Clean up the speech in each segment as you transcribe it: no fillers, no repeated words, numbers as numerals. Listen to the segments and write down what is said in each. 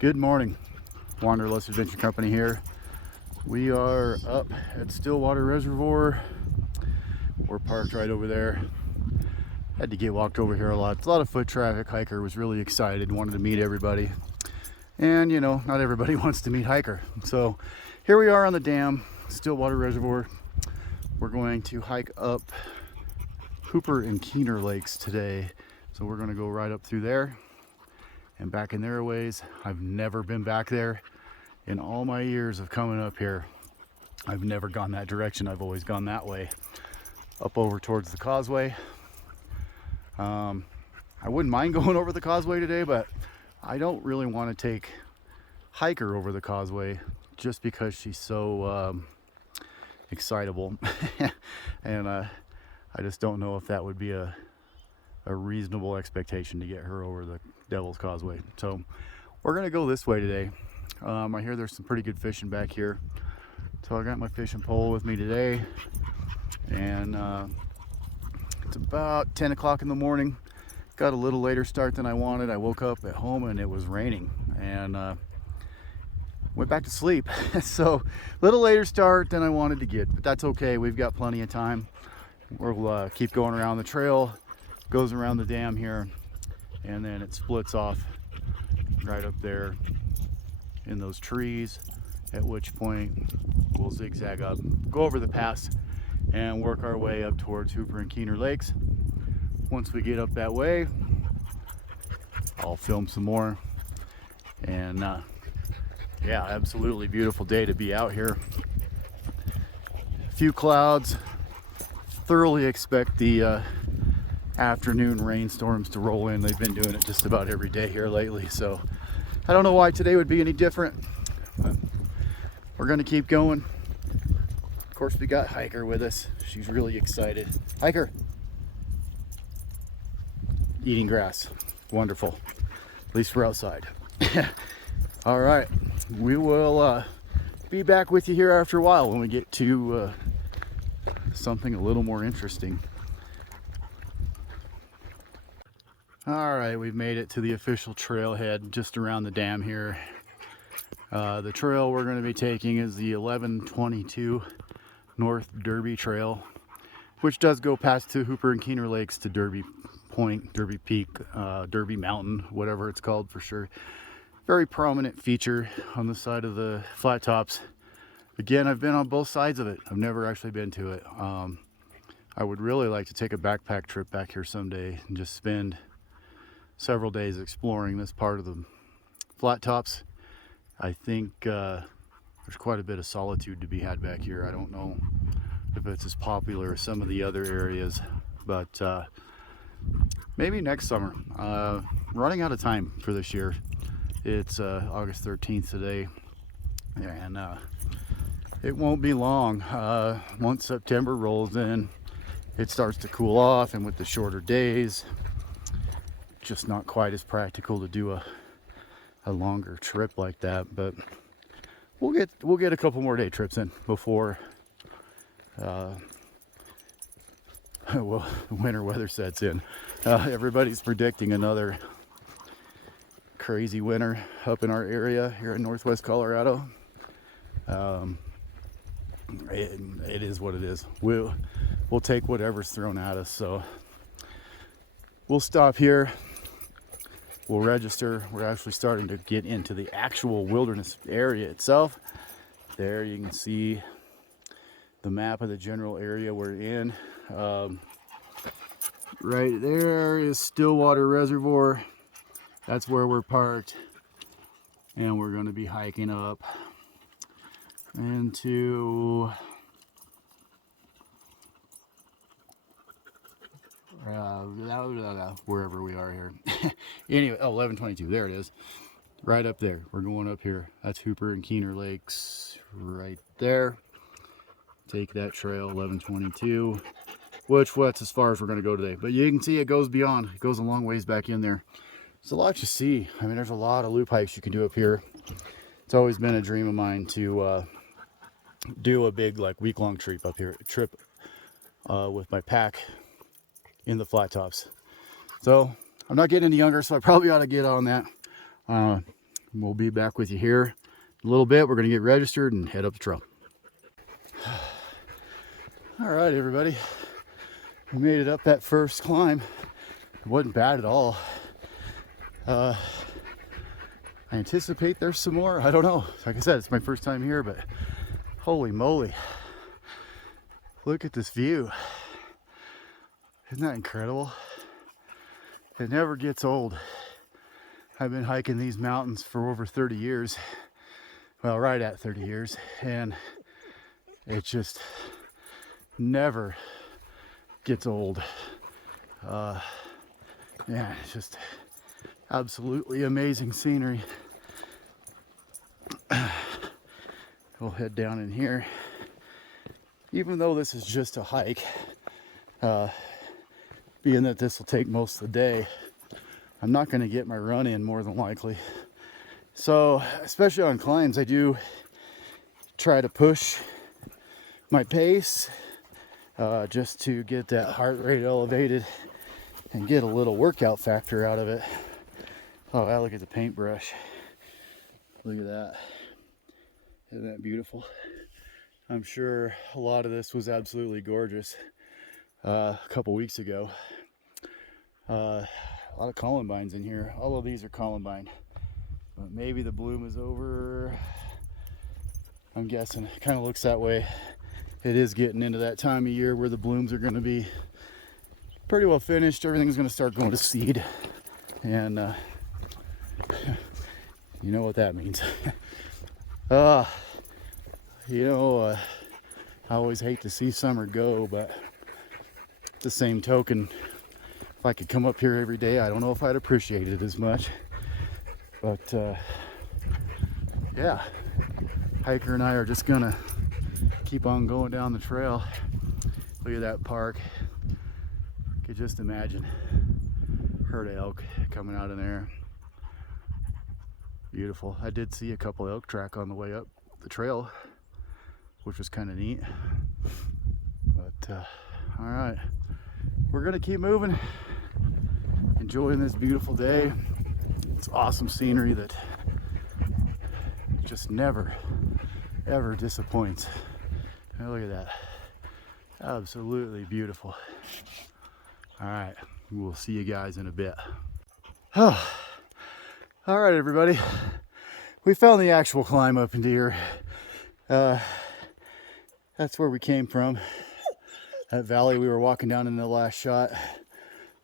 Good morning, Wanderlust Adventure Company here. We are up at Stillwater Reservoir. We're parked right over there. Had to get walked over here a lot. It's a lot of foot traffic. Hiker was really excited, wanted to meet everybody. And you know, not everybody wants to meet Hiker. So here we are on the dam, Stillwater Reservoir. We're going to hike up Hooper and Keener Lakes today. So we're gonna go right up through there and back in there a ways. I've never been back there in all my years of coming up here. I've never gone that direction. I've always gone that way, up over towards the causeway. I wouldn't mind going over the causeway today, but I don't really want to take Hiker over the causeway just because she's so excitable. And I just don't know if that would be a reasonable expectation to get her over the Devil's Causeway. So we're gonna go this way today. I hear there's some pretty good fishing back here, so I got my fishing pole with me today, and it's about 10 o'clock in the morning. Got a little later start than I wanted. I woke up at home and it was raining, and went back to sleep. So a little later start than I wanted to get, but that's okay. We've got plenty of time. We'll keep going around the trail, goes around the dam here, and then it splits off right up there in those trees, at which point we'll zigzag up, go over the pass, and work our way up towards Hooper and Keener Lakes. Once we get up that way, I'll film some more. And yeah, absolutely beautiful day to be out here. A few clouds. Thoroughly expect the afternoon rainstorms to roll in. They've been doing it just about every day here lately, so I don't know why today would be any different, but we're gonna keep going. Of course, we got Hiker with us. She's really excited. Hiker, eating grass. Wonderful. At least we're outside. All right, we will be back with you here after a while when we get to something a little more interesting. All right, we've made it to the official trailhead just around the dam here. The trail we're going to be taking is the 1122 North Derby Trail, which does go past to Hooper and Keener Lakes to Derby Point, Derby Peak, Derby Mountain, whatever it's called for sure. Very prominent feature on the side of the flat tops. Again, I've been on both sides of it. I've never actually been to it. I would really like to take a backpack trip back here someday and just spend several days exploring this part of the flat tops. I think there's quite a bit of solitude to be had back here. I don't know if it's as popular as some of the other areas, but maybe next summer. Running out of time for this year. It's August 13th today, and it won't be long. Once September rolls in, it starts to cool off, and with the shorter days, just not quite as practical to do a longer trip like that. But we'll get a couple more day trips in before well, winter weather sets in. Everybody's predicting another crazy winter up in our area here in northwest Colorado. It is what it is. We'll take whatever's thrown at us. So we'll stop here. We'll register. We're actually starting to get into the actual wilderness area itself. There you can see the map of the general area we're in. Right there is Stillwater Reservoir. That's where we're parked. And we're going to be hiking up into wherever we are here. Anyway, 1122, there it is. Right up there. We're going up here. That's Hooper and Keener Lakes right there. Take that trail, 1122, that's as far as we're going to go today. But you can see it goes beyond. It goes a long ways back in there. There's a lot to see. I mean, there's a lot of loop hikes you can do up here. It's always been a dream of mine to do a big, like, week-long trip up here. With my pack in the flat tops. So I'm not getting any younger, so I probably ought to get on that. We'll be back with you here in a little bit. We're going to get registered and head up the trail. All right, everybody. We made it up that first climb. It wasn't bad at all. I anticipate there's some more. I don't know. Like I said, it's my first time here, but holy moly. Look at this view. Isn't that incredible? It never gets old. I've been hiking these mountains for over 30 years. Well, right at 30 years. And it just never gets old. Yeah, it's just absolutely amazing scenery. We'll head down in here. Even though this is just a hike, being that this will take most of the day, I'm not going to get my run in more than likely. So, especially on climbs, I do try to push my pace just to get that heart rate elevated and get a little workout factor out of it. Oh, wow, look at the paintbrush. Look at that. Isn't that beautiful? I'm sure a lot of this was absolutely gorgeous a couple weeks ago. A lot of columbines in here. All of these are columbine. But maybe the bloom is over. I'm guessing. It kind of looks that way. It is getting into that time of year where the blooms are going to be pretty well finished. Everything's going to start going to seed. And you know what that means. I always hate to see summer go, but at the same token, if I could come up here every day, I don't know if I'd appreciate it as much. But yeah, hiker and I are just gonna keep on going down the trail. Look at that park. You could just imagine herd of elk coming out of there. Beautiful. I did see a couple elk track on the way up the trail, which was kind of neat. But all right, we're gonna keep moving, enjoying this beautiful day. It's awesome scenery that just never ever disappoints. Hey, look at that. Absolutely beautiful. All right, we'll see you guys in a bit. Oh, all right, everybody. We found the actual climb up into here. That's where we came from. That valley we were walking down in the last shot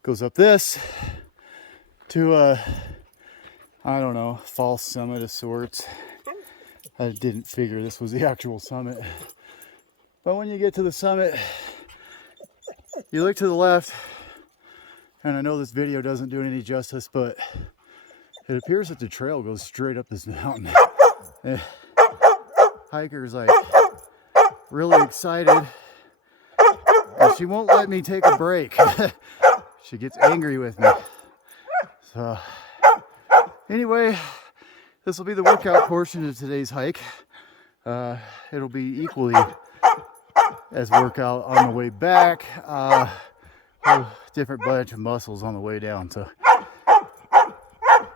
goes up this to I don't know, false summit of sorts. I didn't figure this was the actual summit. But when you get to the summit, you look to the left, and I know this video doesn't do it any justice, but it appears that the trail goes straight up this mountain. Hiker's like really excited, and she won't let me take a break. She gets angry with me. So anyway, this will be the workout portion of today's hike. It'll be equally as workout on the way back. A different bunch of muscles on the way down. So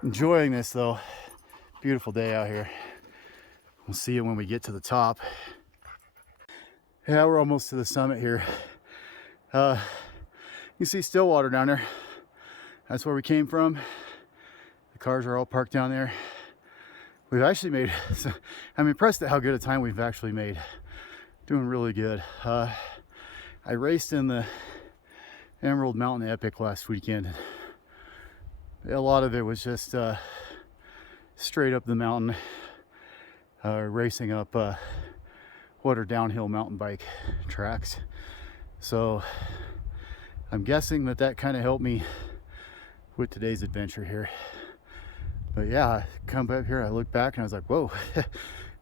enjoying this though. Beautiful day out here. We'll see you when we get to the top. Yeah, we're almost to the summit here. You see Stillwater down there. That's where we came from. The cars are all parked down there. We've actually made, I'm impressed at how good a time we've actually made. Doing really good. I raced in the Emerald Mountain Epic last weekend. A lot of it was just straight up the mountain, racing up what are downhill mountain bike tracks. So I'm guessing that kind of helped me with today's adventure here. But yeah, I come back here, I look back and I was like, whoa,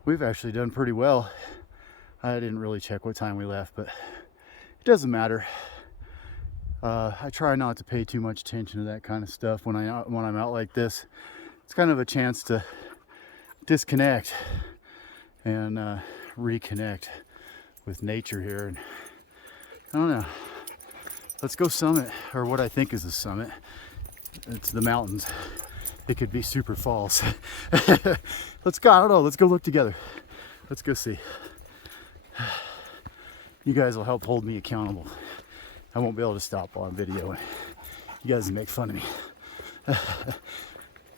we've actually done pretty well. I didn't really check what time we left, but it doesn't matter. I try not to pay too much attention to that kind of stuff when I'm out like this. It's kind of a chance to disconnect and reconnect with nature here. And I don't know. Let's go summit, or what I think is the summit. It's the mountains. it could be super false. Let's go, I don't know, let's go look together. Let's go see. You guys will help hold me accountable. I won't be able to stop on video. You guys make fun of me.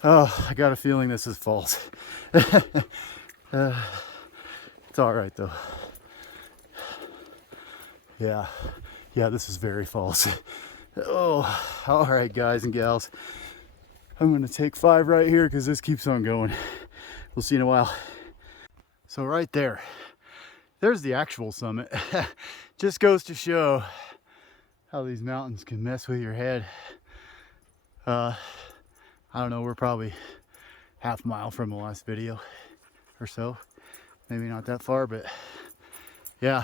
Oh, I got a feeling this is false. It's all right though. Yeah, this is very false. Oh, all right, guys and gals. I'm gonna take 5 right here because this keeps on going. We'll see you in a while. So right there's the actual summit. Just goes to show how these mountains can mess with your head. I don't know, we're probably half a mile from the last video or so. Maybe not that far, but yeah.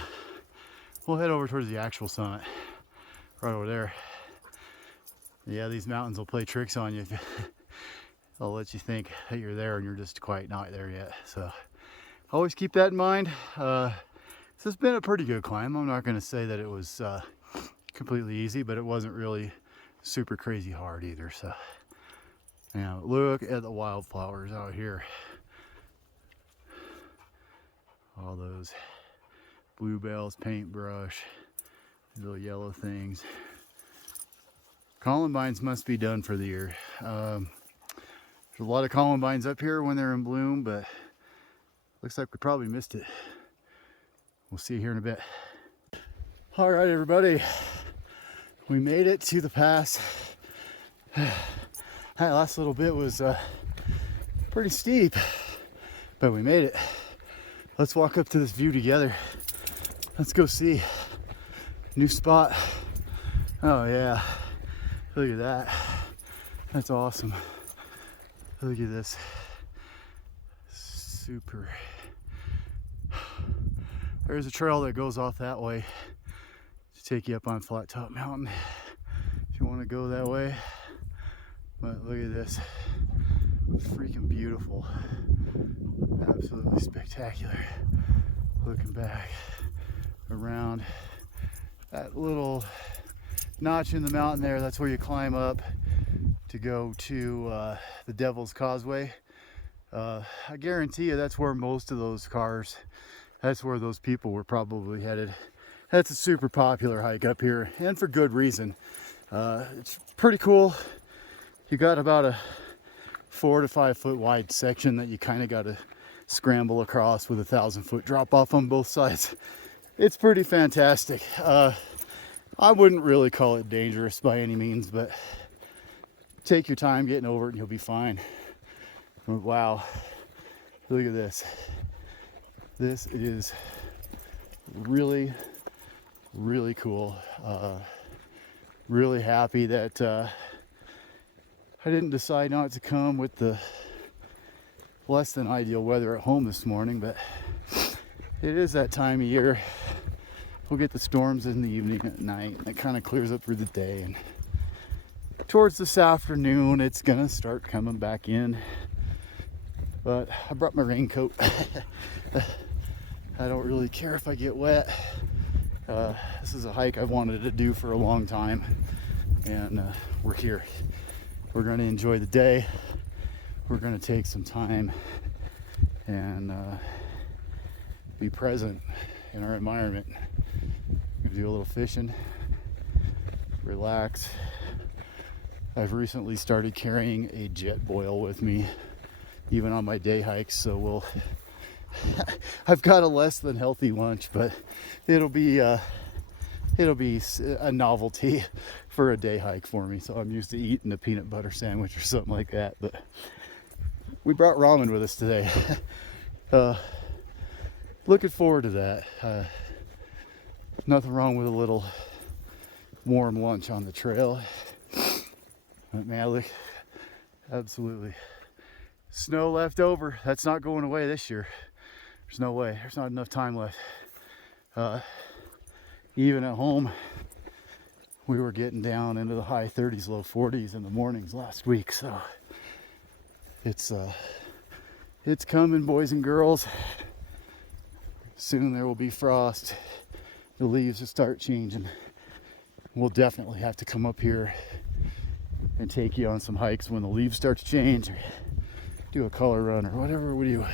We'll head over towards the actual summit, right over there. Yeah, these mountains will play tricks on you. They'll let you think that you're there and you're just quite not there yet. So always keep that in mind. This has been a pretty good climb. I'm not gonna say that it was completely easy, but it wasn't really super crazy hard either. So now look at the wildflowers out here. All those bluebells, paintbrush, little yellow things. Columbines must be done for the year. There's a lot of columbines up here when they're in bloom, but looks like we probably missed it. We'll see you here in a bit. All right, everybody. We made it to the pass. That last little bit was pretty steep, but we made it. Let's walk up to this view together. Let's go see. New spot. Oh yeah. Look at that. That's awesome. Look at this. Super. There's a trail that goes off that way to take you up on Flat Top Mountain if you want to go that way. But look at this. Freaking beautiful. Absolutely spectacular. Looking back around that little notch in the mountain there, that's where you climb up to go to the Devil's Causeway. I guarantee you that's where most of those cars, that's where those people were probably headed. That's a super popular hike up here, and for good reason. It's pretty cool. You got about a 4 to 5 foot wide section that you kind of got to scramble across with a 1,000-foot drop off on both sides. It's pretty fantastic. I wouldn't really call it dangerous by any means, but take your time getting over it and you'll be fine. Wow, look at this. This is really, really cool. Really happy that I didn't decide not to come with the less than ideal weather at home this morning, but it is that time of year. We'll get the storms in the evening at night, and it kind of clears up through the day, and towards this afternoon it's gonna start coming back in. But I brought my raincoat. I don't really care if I get wet. This is a hike I've wanted to do for a long time, and we're here. We're going to enjoy the day. We're going to take some time and be present in our environment. We're going to do a little fishing, relax. I've recently started carrying a jet boil with me, even on my day hikes, so we'll I've got a less than healthy lunch, but it'll be a novelty for a day hike for me. So I'm used to eating a peanut butter sandwich or something like that, but we brought ramen with us today. Looking forward to that. Nothing wrong with a little warm lunch on the trail. But man, look, absolutely. Snow left over. That's not going away this year. There's no way. There's not enough time left. Even at home, we were getting down into the high 30s, low 40s in the mornings last week. So it's coming, boys and girls. Soon there will be frost. The leaves will start changing. We'll definitely have to come up here and take you on some hikes when the leaves start to change, or do a color run or whatever we do.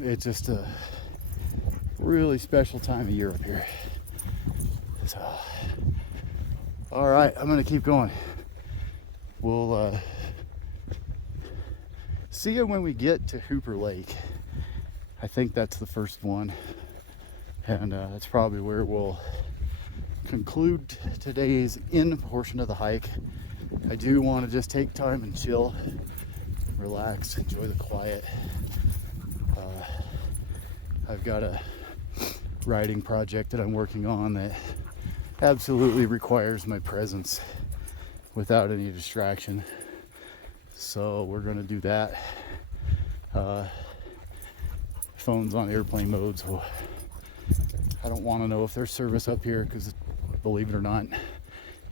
It's just a really special time of year up here. So, all right, I'm gonna keep going. We'll see you when we get to Hooper Lake. I think that's the first one, and that's probably where we'll conclude today's in portion of the hike. I do want to just take time and chill, relax, enjoy the quiet. I've got a writing project that I'm working on that absolutely requires my presence without any distraction, so we're going to do that. Phone's on airplane mode, so I don't want to know if there's service up here, because believe it or not,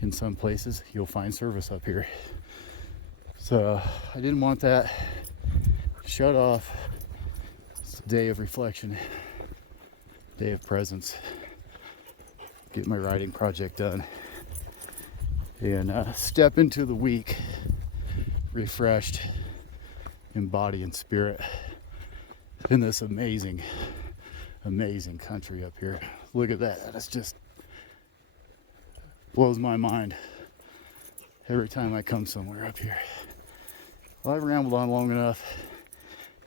in some places you'll find service up here. So I didn't want that shut off. It's a day of reflection, day of presence, get my writing project done, and step into the week refreshed in body and spirit in this amazing country up here. Look at that. That's just blows my mind every time I come somewhere up here. Well, I've rambled on long enough.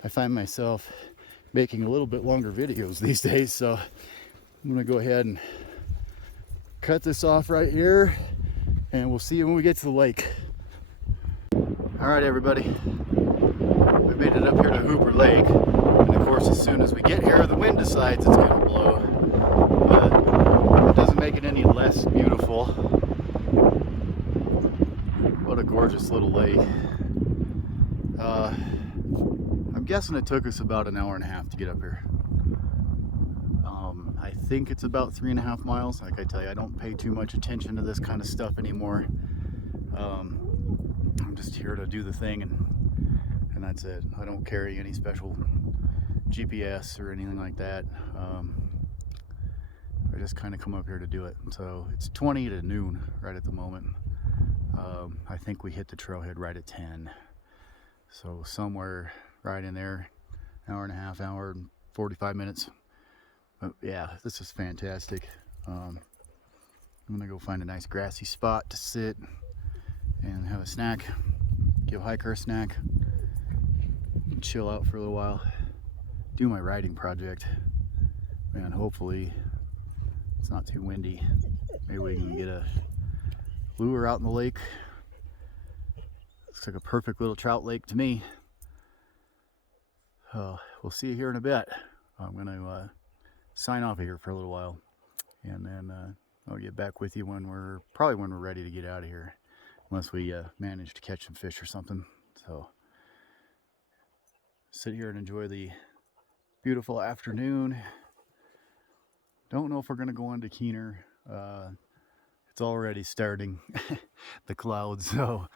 I find myself making a little bit longer videos these days, so I'm gonna go ahead and cut this off right here, and we'll see you when we get to the lake. All right, everybody, we made it up here to Hooper Lake, and of course, as soon as we get here, the wind decides it's gonna blow, but it doesn't make it any less beautiful. What a gorgeous little lake. I'm guessing it took us about an hour and a half to get up here. I think it's about 3.5 miles. Like I tell you, I don't pay too much attention to this kind of stuff anymore. I'm just here to do the thing, and that's it. I don't carry any special GPS or anything like that. I just kind of come up here to do it. So it's 20 to noon right at the moment. I think we hit the trailhead right at 10. So somewhere right in there, hour and a half, hour and 45 minutes. But yeah, this is fantastic. I'm gonna go find a nice grassy spot to sit and have a snack, give hiker a snack, and chill out for a little while, do my writing project. Man, hopefully it's not too windy. Maybe we can get a lure out in the lake. Looks like a perfect little trout lake to me. We'll see you here in a bit. I'm gonna sign off here for a little while, and then I'll get back with you when we're ready to get out of here, unless we manage to catch some fish or something. So sit here and enjoy the beautiful afternoon. Don't know if we're gonna go on to Keener. It's already starting, the clouds, so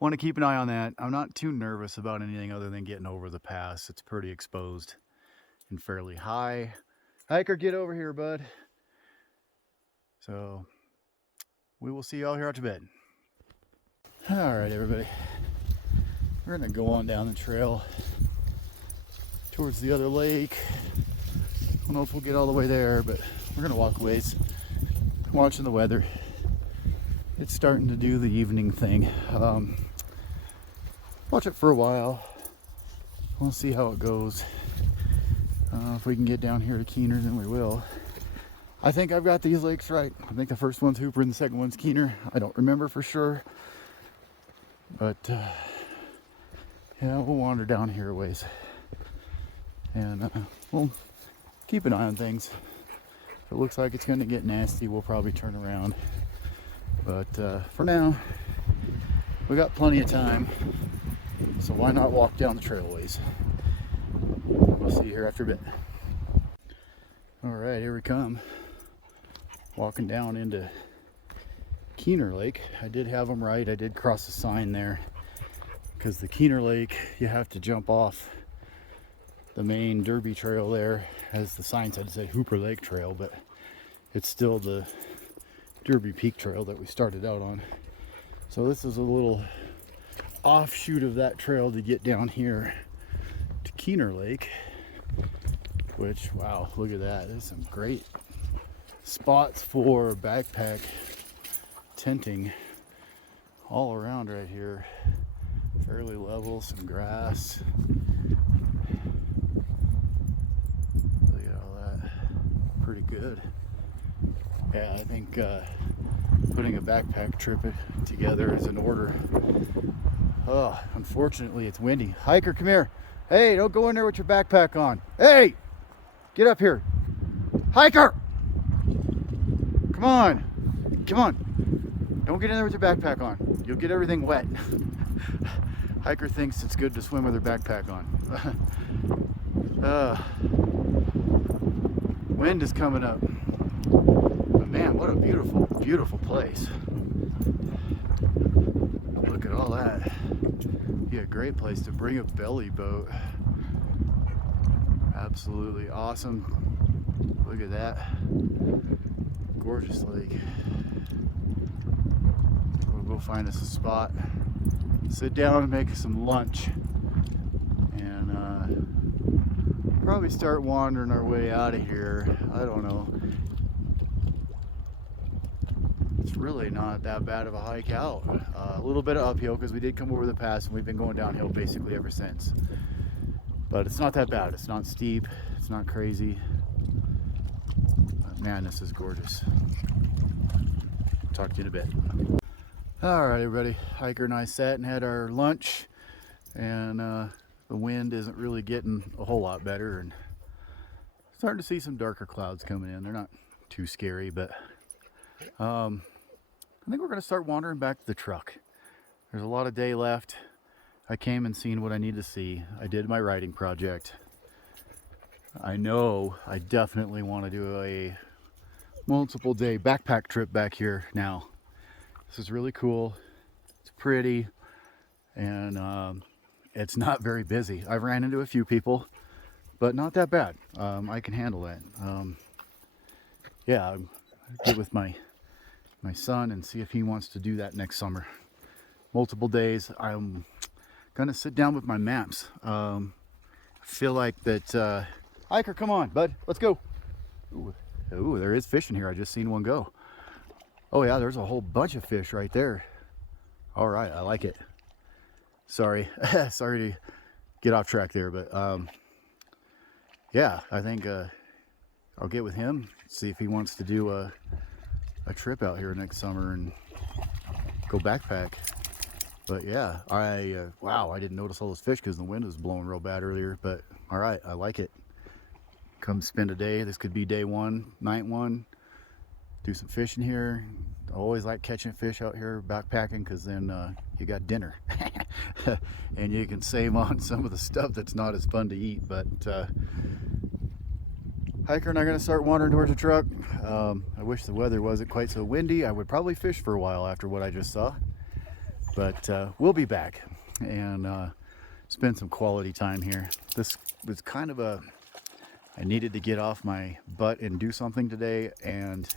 want to keep an eye on that. I'm not too nervous about anything other than getting over the pass. It's pretty exposed and fairly high. Hiker, get over here, bud. So we will see y'all here out to bed. All right, everybody, we're gonna go on down the trail towards the other lake. I don't know if we'll get all the way there, but we're gonna walk a ways, watching the weather. It's starting to do the evening thing. Watch it for a while. We'll see how it goes. If we can get down here to Keener, then we will. I think I've got these lakes right. I think the first one's Hooper and the second one's Keener. I don't remember for sure. But yeah, we'll wander down here a ways. And we'll keep an eye on things. If it looks like it's going to get nasty, we'll probably turn around. But for now, we got plenty of time, so why not walk down the trailways? We'll see you here after a bit. All right, here we come. Walking down into Keener Lake. I did have them right. I did cross a sign there, because the Keener Lake, you have to jump off the main Derby trail there, as the sign said, to say Hooper Lake Trail, but it's still the Derby Peak Trail that we started out on. So this is a little offshoot of that trail to get down here to Keener Lake, which, wow, look at that. There's some great spots for backpack tenting all around right here. Fairly level, some grass. Look at all that. Pretty good. Yeah, I think putting a backpack trip together is in order. Oh, unfortunately it's windy. Hiker, come here. Hey, don't go in there with your backpack on. Hey, get up here. Hiker, come on. Come on. Don't get in there with your backpack on. You'll get everything wet. Hiker thinks it's good to swim with her backpack on. Wind is coming up. But man, what a beautiful, beautiful place. Look at all that. Be a great place to bring a belly boat. Absolutely awesome. Look at that. Gorgeous lake. We'll go find us a spot, sit down and make some lunch, and probably start wandering our way out of here. I don't know. It's really not that bad of a hike out. A little bit of uphill because we did come over the pass and we've been going downhill basically ever since. But it's not that bad. It's not steep. It's not crazy. But man, this is gorgeous. Talk to you in a bit. All right, everybody. Hiker and I sat and had our lunch, and the wind isn't really getting a whole lot better, and starting to see some darker clouds coming in. They're not too scary, but I think we're going to start wandering back to the truck. There's a lot of day left. I came and seen what I need to see. I did my writing project. I know I definitely want to do a multiple day backpack trip back here now. This is really cool. It's pretty, and it's not very busy. I've ran into a few people, but not that bad. I can handle that. Yeah, I'll get with my son and see if he wants to do that next summer. Multiple days. I'm gonna sit down with my maps. I feel like that. Hiker, come on, bud. Let's go. Ooh, there is fish in here. I just seen one go. Oh yeah, there's a whole bunch of fish right there. All right, I like it. Sorry, sorry to get off track there, but yeah, I think I'll get with him, see if he wants to do a trip out here next summer and go backpack. But yeah, wow, I didn't notice all those fish because the wind was blowing real bad earlier. But all right, I like it. Come spend a day. This could be day one, night one. Do some fishing here. I always like catching fish out here backpacking because then you got dinner and you can save on some of the stuff that's not as fun to eat. But Hiker and I are going to start wandering towards the truck. I wish the weather wasn't quite so windy. I would probably fish for a while after what I just saw, but we'll be back and spend some quality time here. This was kind of I needed to get off my butt and do something today, and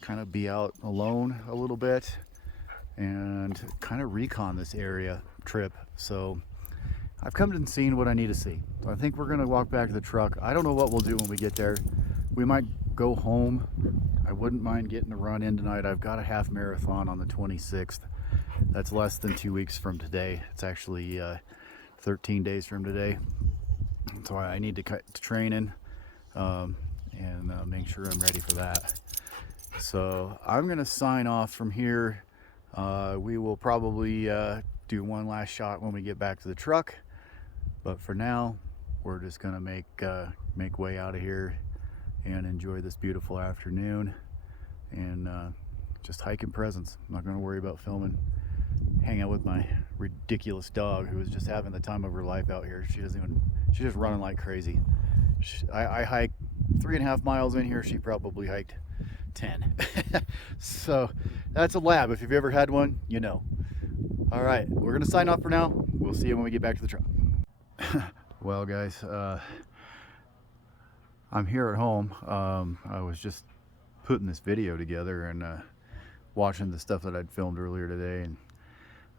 kind of be out alone a little bit and kind of recon this area trip. So I've come and seen what I need to see. So I think we're going to walk back to the truck. I don't know what we'll do when we get there. We might go home. I wouldn't mind getting a run in tonight. I've got a half marathon on the 26th. That's less than 2 weeks from today. It's actually 13 days from today. So I need to cut to training and make sure I'm ready for that. So I'm going to sign off from here. We will probably do one last shot when we get back to the truck. But for now, we're just going to make way out of here and enjoy this beautiful afternoon and just hike in presence. I'm not going to worry about filming. Hang out with my ridiculous dog who is just having the time of her life out here. She's just running like crazy. I hiked 3.5 miles in here. She probably hiked 10. So that's a lab. If you've ever had one, you know. All right, we're gonna sign off for now. We'll see you when we get back to the truck. Well, guys, I'm here at home. I was just putting this video together and watching the stuff that I'd filmed earlier today, and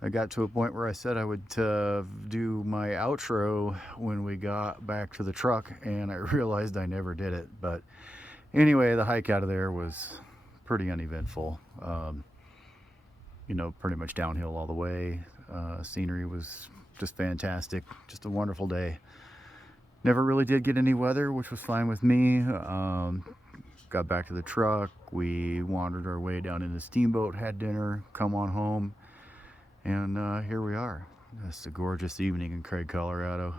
I got to a point where I said I would do my outro when we got back to the truck, and I realized I never did it. But anyway, the hike out of there was pretty uneventful. You know, pretty much downhill all the way. Scenery was just fantastic. Just a wonderful day. Never really did get any weather, which was fine with me. Got back to the truck. We wandered our way down in the steamboat, had dinner, come on home, and here we are. It's a gorgeous evening in Craig, Colorado.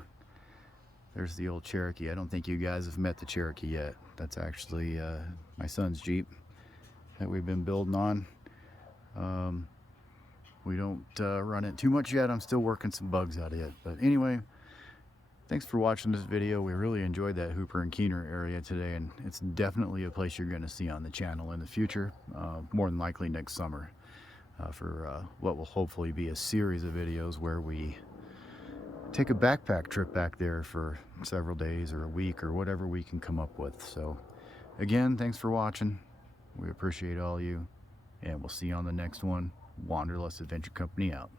There's the old Cherokee. I don't think you guys have met the Cherokee yet. That's actually my son's Jeep that we've been building on. We don't run it too much yet. I'm still working some bugs out of it. But anyway, thanks for watching this video. We really enjoyed that Hooper and Keener area today, and it's definitely a place you're going to see on the channel in the future, more than likely next summer, for what will hopefully be a series of videos where we take a backpack trip back there for several days or a week or whatever we can come up with. So again, thanks for watching. We appreciate all you, and we'll see you on the next one. Wanderlust Adventure Company out.